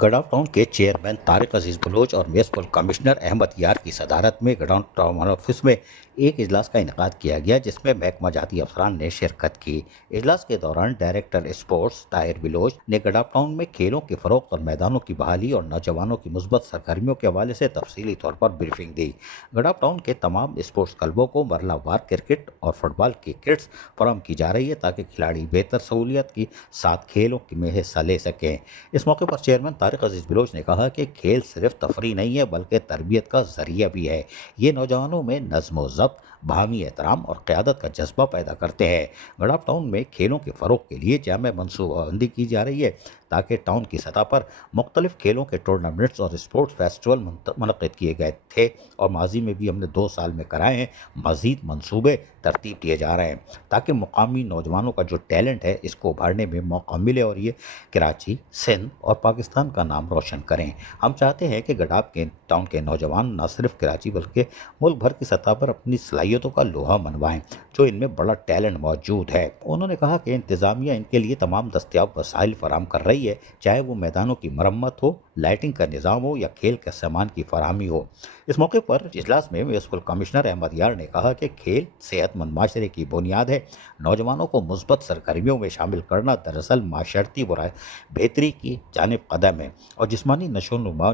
Godown town के chairman Tariq अजीज Bloch और municipal commissioner Ahmad यार की सदारत में गडाउन टाउन ऑफिस में एक इजलास का इनेकाद किया गया, जिसमें महकमा जाती अफसरान ने शिरकत की। इजलास के दौरान डायरेक्टर स्पोर्ट्स ताहिर बलोच ने गडाउन टाउन में खेलों के फरोग और मैदानों की बहाली और नौजवानों की मुस्बत सरगर्मियों के हवाले से तफसीली तौर पर ब्रीफिंग दी। गडाउन टाउन के तमाम स्पोर्ट्स क्लबों को मरलावार क्रिकेट और फुटबॉल की किट्स फराहम की जा रही है ताकि खिलाड़ी बेहतर सहूलियत के साथ खेलों में हिस्सा ले सकें। इस मौके पर चेयरमैन तारिक अजीज बलोच ने कहा कि खेल सिर्फ तफरी नहीं है बल्कि तरबियत का जरिया भी है। ये नौजवानों में नज्म ज़ब्त, बाहमी एहतराम और क़यादत का जज्बा पैदा करते हैं। गडाउन टाउन में खेलों के फ़रोग के लिए जामे मनसूबाबंदी की जा रही है ताकि टाउन की सतह पर मुख्तलिफ खेलों के टूर्नामेंट्स और स्पोर्ट्स फेस्टिवल मुनक़िद किए गए थे और माजी में भी हमने 2 साल में कराए हैं। मज़ीद मनसूबे तरतीब दिए जा रहे हैं ताकि मुकामी नौजवानों का जो टैलेंट है इसको उभारने में मौका मिले और ये कराची, सिंध और पाकिस्तान का नाम रोशन करें। हम चाहते हैं कि गडाउन टाउन के नौजवान न सिर्फ कराची बल्कि मुल्क भर की सतह पर अपनी सलाहियतों का लोहा मनवाएं जो इनमें बड़ा टैलेंट मौजूद है। उन्होंने कहा कि इंतज़ामिया इनके लिए तमाम दस्तयाब वसाइल फराहम कर रही है, चाहे वो मैदानों की मरम्मत हो, लाइटिंग का निज़ाम हो या खेल के सामान की फराहमी हो। इस मौके पर इजलास में म्युनिसिपल कमिश्नर अहमद यार ने कहा कि खेल सेहतमंद माशरे की बुनियाद है। नौजवानों को मुस्बत सरगर्मियों में शामिल करना दरअसल माशरती बेहतरी की जानिब कदम है और जिस्मानी नशोनुमा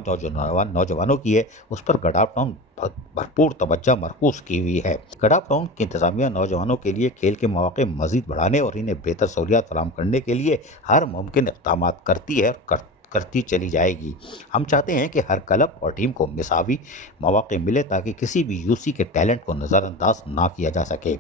नौजवानों की है, उस पर गडाउन टाउन भरपूर तवज्जो मरकूज़ की हुई है। गडाउन टाउन की इंतज़ामिया नौजवानों के लिए खेल के मौके मज़ीद बढ़ाने और इन्हें बेहतर सहूलियत फराहम करने के लिए हर मुमकिन इक़दाम करती है और करती चली जाएगी। हम चाहते हैं कि हर क्लब और टीम को मिसावी मौके मिले ताकि किसी भी यूसी के टैलेंट को नज़रअंदाज ना किया जा सके।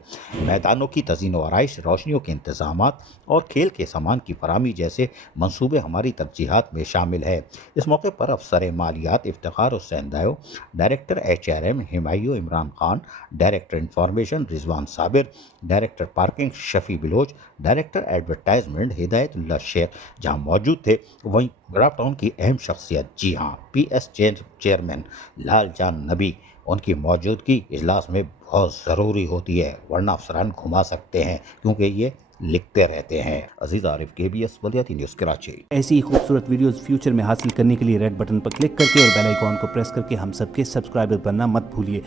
मैदानों की तज़ीन व आराइश, रोशनियों के इंतज़ामात और खेल के सामान की फराहमी जैसे मंसूबे हमारी तरजीहात में शामिल है। इस मौके पर अफसर मालियात Iftikhar Hussain Dayo, director HRM Humayun Imran Khan, director information Rizwan Sabir, director parking Shafi Baloch, director advertisement Hidayatullah Shaikh जहां मौजूद थे। वहीं गडाउन टाउन की अहम शख्सियत, जी हाँ, PS चेयरमैन लाल जान नबी, उनकी मौजूदगी इजलास में बहुत ज़रूरी होती है, वरना अफसरान घुमा सकते हैं क्योंकि ये लिखते रहते हैं। अजीज़ आरिफ, KBS बलियाती न्यूज़ कराची। ऐसी ही खूबसूरत वीडियोस फ्यूचर में हासिल करने के लिए रेड बटन पर क्लिक करके और बेल आइकॉन को प्रेस करके हम सबके सब्सक्राइबर बनना मत भूलिए।